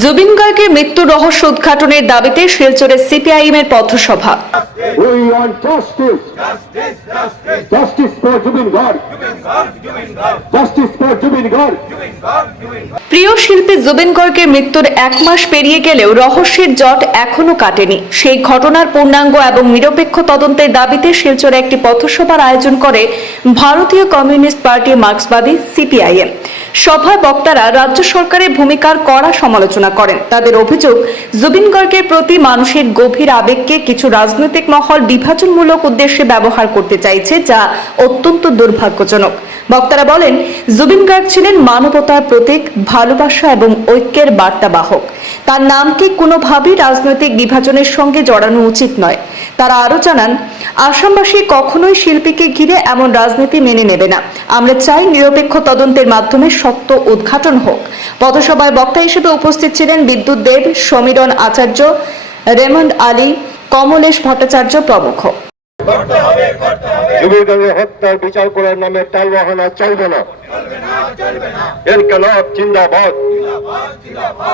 জুবিন গার্গের মৃত্যু রহস্য উদ্ঘাটনের দাবিতে শিলচরের সিপিআইএম এর পথসভা। Want justice. Justice for Jubin Garg. Justice for Jubin Garg. প্রিয় শিল্পী জুবিন গার্গের মৃত্যুর এক মাস পেরিয়ে গেলেও রহস্যের জট এখনও কাটেনি সেই ঘটনার পূর্ণাঙ্গ এবং নিরপেক্ষ তদন্তের দাবিতে শিলচরে একটি পথসভার আয়োজন করে ভারতীয় কমিউনিস্ট পার্টি মার্ক্সবাদী সিপিআইএম সভায় বক্তারা রাজ্য সরকারের ভূমিকার কড়া সমালোচনা করেন তাদের অভিযোগ জুবিন গর্গের প্রতি মানুষের গভীর আবেগকে কিছু রাজনৈতিক মহল বিভাজনমূলক উদ্দেশ্যে ব্যবহার করতে চাইছে, যা অত্যন্ত দুর্ভাগ্যজনক। বক্তারা বলেন, জুবিন গার্গ ছিলেন মানবতার প্রতীক, ভালোবাসা এবং ঐক্যের বার্তাবাহক। তার নামকে কোনোভাবেই রাজনৈতিক বিভাজনের সঙ্গে জড়ানো উচিত নয়। তারা আরও জানান, আসামবাসী কখনোই শিল্পীকে ঘিরে এমন রাজনীতি মেনে নেবে না। আমরা চাই নিরপেক্ষ তদন্তের মাধ্যমে সত্য উদ্ঘাটন হোক। পথসভায় বক্তা হিসেবে উপস্থিত ছিলেন বিদ্যুৎ দেব, সমীরণ আচার্য, রেমন্ড আলী কমলেশ ভট্টাচার্য প্রমুখ। জুবিন হত্যার বিচার করার নামে টালবাহানা চলবে না। ইনকলাব জিন্দাবাদ।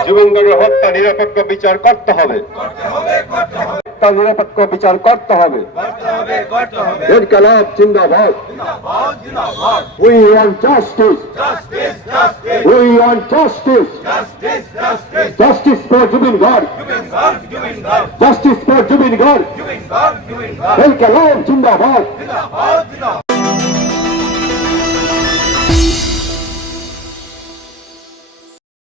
গার্গের হত্যা নিরপেক্ষ বিচার করতে হবে। তার নিরপেক্ষ বিচার করতে হবে। ইনকলাব জিন্দাবাদ। We want justice. We want justice. for Jubin Garg. Justice for Jubin Garg. Take alone Jindabad.